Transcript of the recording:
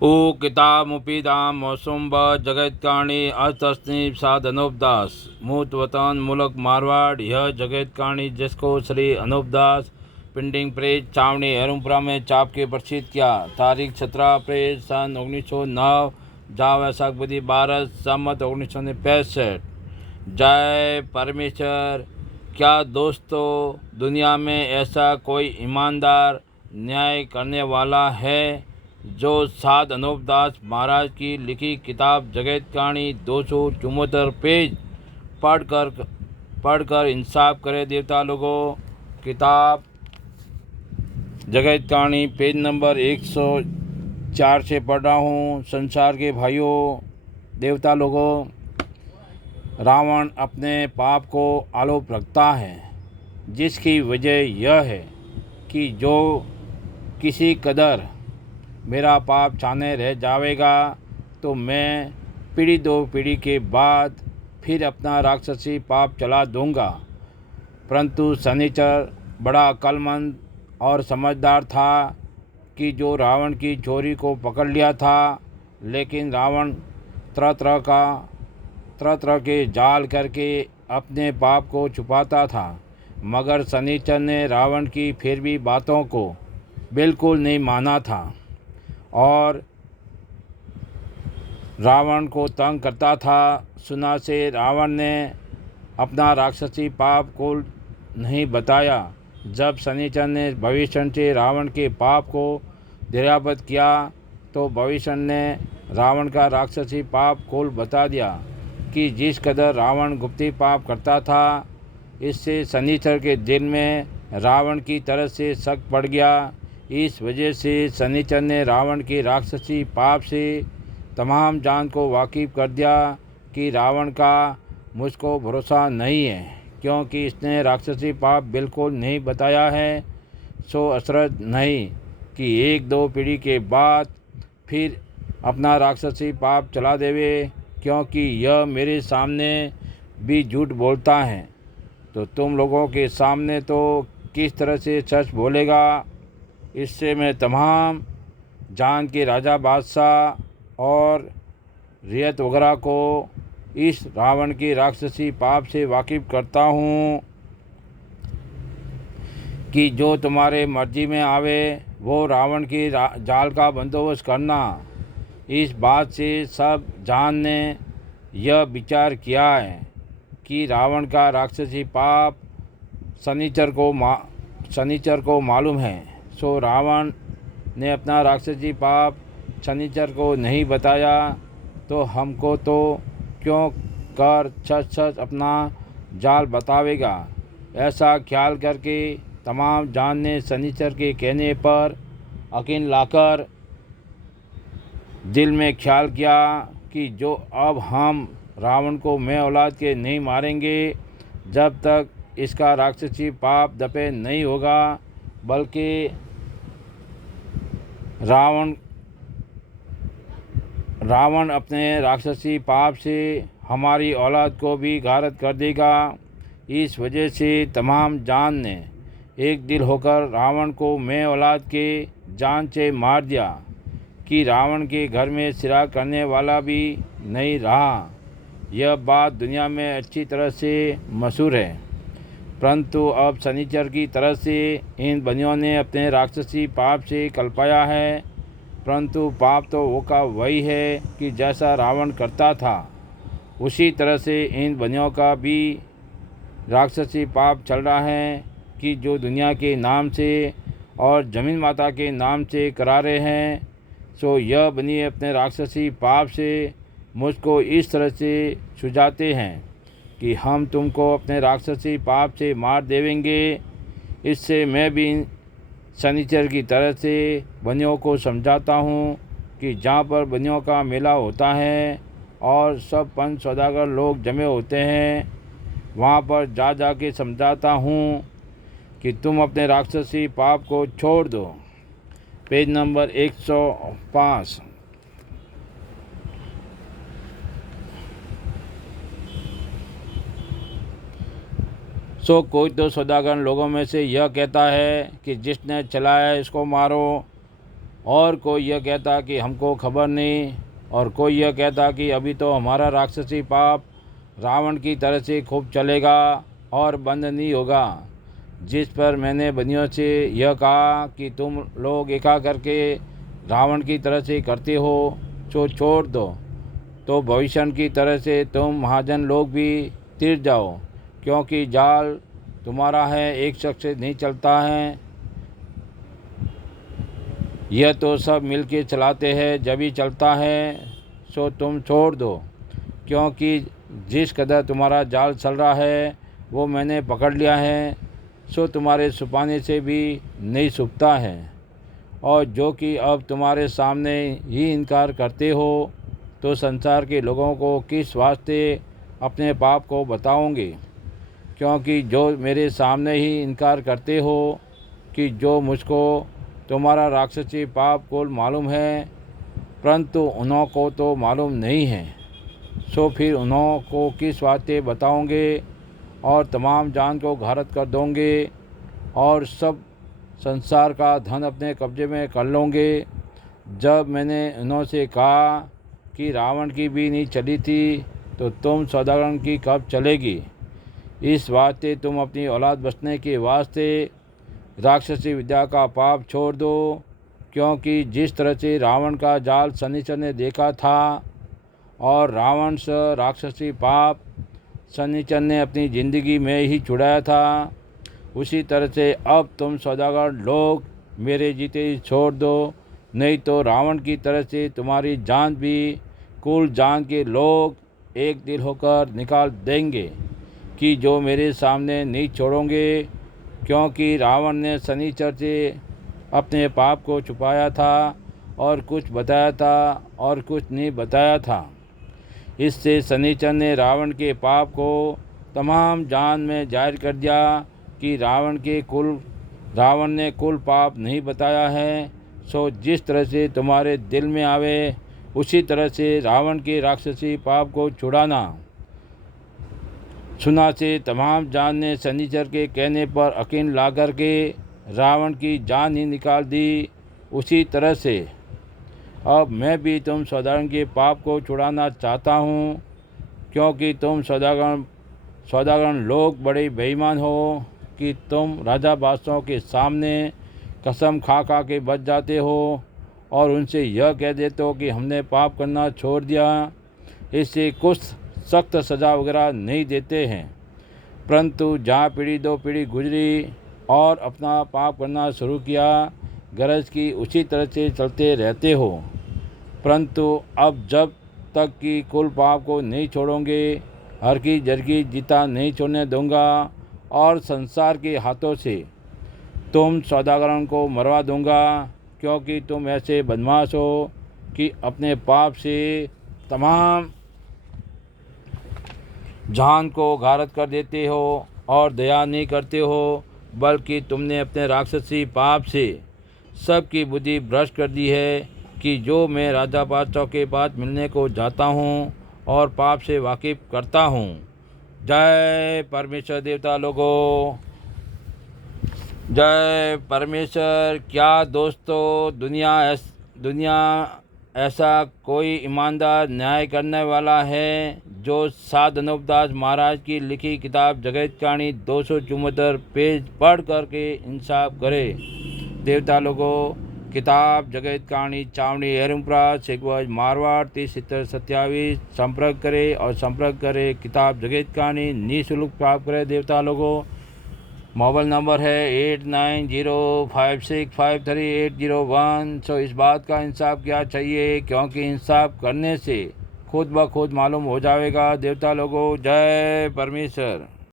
ओ किताबुपीदाम मौसुम ब जगतकाणी अस्तस्नीप साध अनूपदास मूत वतन मुलक मारवाड़। यह जगतकाणी जिसको श्री अनूपदास प्रिंटिंग प्रेस छावनी हरुमपुरा में छाप के प्रसिद्ध किया। तारीख 17 अप्रैल सन 1909 जा वैशाख बदी 12 सम्मत 1965। जय परमेश्वर। क्या दोस्तों, दुनिया में ऐसा कोई ईमानदार न्याय करने वाला है जो साध अनूपदास महाराज की लिखी किताब जगतकाणी 274 पेज पढ़कर इंसाफ करे। देवता लोगों, किताब जगतकाणी पेज नंबर 104 से पढ़ रहा हूँ। संसार के भाइयों, देवता लोगों, रावण अपने पाप को आरोप रखता है, जिसकी वजह यह है कि जो किसी कदर मेरा पाप छाने रह जाएगा तो मैं पीढ़ी दो पीढ़ी के बाद फिर अपना राक्षसी पाप चला दूंगा। परंतु शनिचर बड़ा अक्लमंद और समझदार था कि जो रावण की चोरी को पकड़ लिया था। लेकिन रावण तरह तरह के जाल करके अपने पाप को छुपाता था, मगर शनिचर ने रावण की फिर भी बातों को बिल्कुल नहीं माना था और रावण को तंग करता था। सुना से रावण ने अपना राक्षसी पाप को नहीं बताया। जब शनिचर ने भविष्य से रावण के पाप को दरियाबत किया तो भविष्य ने रावण का राक्षसी पाप खोल बता दिया कि जिस कदर रावण गुप्ती पाप करता था, इससे शनिचर के दिल में रावण की तरफ से शक पड़ गया। इस वजह से शनिचर ने रावण के राक्षसी पाप से तमाम जान को वाकिफ़ कर दिया कि रावण का मुझको भरोसा नहीं है, क्योंकि इसने राक्षसी पाप बिल्कुल नहीं बताया है। सो असरत नहीं कि एक दो पीढ़ी के बाद फिर अपना राक्षसी पाप चला देवे, क्योंकि यह मेरे सामने भी झूठ बोलता है तो तुम लोगों के सामने तो किस तरह से सच बोलेगा। इससे मैं तमाम जान के राजा बादशाह और रियत वगैरह को इस रावण की राक्षसी पाप से वाकिफ़ करता हूँ कि जो तुम्हारे मर्जी में आवे वो रावण की जाल का बंदोबस्त करना। इस बात से सब जान ने यह विचार किया है कि रावण का राक्षसी पाप शनिचर को मालूम है। सो रावण ने अपना राक्षसी पाप शनिचर को नहीं बताया तो हमको तो क्यों कर सच अपना जाल बतावेगा। ऐसा ख्याल करके तमाम जान ने शनिचर के कहने पर यकीन लाकर दिल में ख्याल किया कि जो अब हम रावण को मैं औलाद के नहीं मारेंगे जब तक इसका राक्षसी पाप दफे नहीं होगा, बल्कि रावण अपने राक्षसी पाप से हमारी औलाद को भी गारत कर देगा। इस वजह से तमाम जान ने एक दिल होकर रावण को मैं औलाद के जान से मार दिया कि रावण के घर में चिराग करने वाला भी नहीं रहा। यह बात दुनिया में अच्छी तरह से मशहूर है। परंतु अब शनिचर की तरफ से इन बनियों ने अपने राक्षसी पाप से कल्पाया है। परंतु पाप तो वो का वही है कि जैसा रावण करता था, उसी तरह से इन बनियों का भी राक्षसी पाप चल रहा है कि जो दुनिया के नाम से और जमीन माता के नाम से करा रहे हैं। सो यह बनी अपने राक्षसी पाप से मुझको इस तरह से सुझाते हैं कि हम तुमको अपने राक्षसी पाप से मार देवेंगे। इससे मैं भी शनिचर की तरह से बनियों को समझाता हूँ कि जहाँ पर बनियों का मेला होता है और सब पंच सौदागर लोग जमे होते हैं, वहाँ पर जा के समझाता हूँ कि तुम अपने राक्षसी पाप को छोड़ दो। Page number 105। सो कोई तो सौदागर लोगों में से यह कहता है कि जिसने चलाया इसको मारो, और कोई यह कहता कि हमको खबर नहीं, और कोई यह कहता कि अभी तो हमारा राक्षसी पाप रावण की तरह से खूब चलेगा और बंद नहीं होगा। जिस पर मैंने बनियों से यह कहा कि तुम लोग एका करके रावण की तरह से करते हो, सो छोड़ दो, तो भविष्य की तरह से तुम महाजन लोग भी तिर जाओ, क्योंकि जाल तुम्हारा है, एक शख्स से नहीं चलता है। यह तो सब मिलके चलाते हैं, जब ही चलता है, सो तुम छोड़ दो, क्योंकि जिस कदर तुम्हारा जाल चल रहा है वो मैंने पकड़ लिया है, सो तुम्हारे छुपाने से भी नहीं छुपता है। और जो कि अब तुम्हारे सामने ही इनकार करते हो, तो संसार के लोगों को किस वास्ते अपने पाप को बताओगे? क्योंकि जो मेरे सामने ही इनकार करते हो कि जो मुझको तुम्हारा राक्षसी पाप कुल मालूम है, परंतु उन्हों को तो मालूम नहीं है, सो फिर उन्हों को किस वास्ते बताओगे और तमाम जान को घारत कर दोगे और सब संसार का धन अपने कब्जे में कर लोगे। जब मैंने उन्हों से कहा कि रावण की भी नहीं चली थी, तो तुम सौदागर की कब चलेगी? इस वास्ते तुम अपनी औलाद बचने के वास्ते राक्षसी विद्या का पाप छोड़ दो, क्योंकि जिस तरह से रावण का जाल शनिचर ने देखा था और रावण से राक्षसी पाप शनिचर ने अपनी ज़िंदगी में ही छुड़ाया था, उसी तरह से अब तुम सौदागर लोग मेरे जीते ही छोड़ दो, नहीं तो रावण की तरह से तुम्हारी जान भी कुल जान के लोग एक दिल होकर निकाल देंगे कि जो मेरे सामने नहीं छोड़ोगे। क्योंकि रावण ने शनिचर से अपने पाप को छुपाया था और कुछ बताया था और कुछ नहीं बताया था। इससे शनिचर ने रावण के पाप को तमाम जान में जाहिर कर दिया कि रावण ने कुल पाप नहीं बताया है। सो जिस तरह से तुम्हारे दिल में आवे उसी तरह से रावण के राक्षसी पाप को छुड़ाना। सुना से तमाम जान ने शनिचर के कहने पर यकीन ला कर के रावण की जान ही निकाल दी। उसी तरह से अब मैं भी तुम सौदागर के पाप को छुड़ाना चाहता हूँ, क्योंकि तुम सौदागर लोग बड़े बेईमान हो कि तुम राजा बादशाहों के सामने कसम खा के बच जाते हो और उनसे यह कह देते हो कि हमने पाप करना छोड़ दिया। इससे कुछ सख्त सज़ा वगैरह नहीं देते हैं, परंतु जहाँ पीढ़ी दो पीढ़ी गुजरी और अपना पाप करना शुरू किया, गरज की उसी तरह से चलते रहते हो। परंतु अब जब तक कि कुल पाप को नहीं छोड़ोगे, हर की जरगी जीता नहीं छोड़ने दूंगा और संसार के हाथों से तुम सौदागरों को मरवा दूंगा, क्योंकि तुम ऐसे बदमाश हो कि अपने पाप से तमाम जान को गारत कर देते हो और दया नहीं करते हो, बल्कि तुमने अपने राक्षसी पाप से सबकी बुद्धि भ्रष्ट कर दी है कि जो मैं राजा बादशाह के पास मिलने को जाता हूँ और पाप से वाकिफ़ करता हूँ। जय परमेश्वर देवता लोगों, जय परमेश्वर। क्या दोस्तों, दुनिया ऐसा कोई ईमानदार न्याय करने वाला है जो साध अनूपदास महाराज की लिखी किताब जगत कहानी 274 पेज पढ़ करके इंसाफ करे? देवता लोगों, किताब जगत कहानी चावनी एरमपुरा सेगवाज मारवाड़ 307027 संपर्क करे और संपर्क करे किताब जगत कहानी निःशुल्क प्राप्त करे। देवता लोगों, मोबाइल नंबर है 8905653801। सो इस बात का इंसाफ क्या चाहिए, क्योंकि इंसाफ करने से खुद ब खुद मालूम हो जाएगा। देवता लोगों, जय परमेश्वर।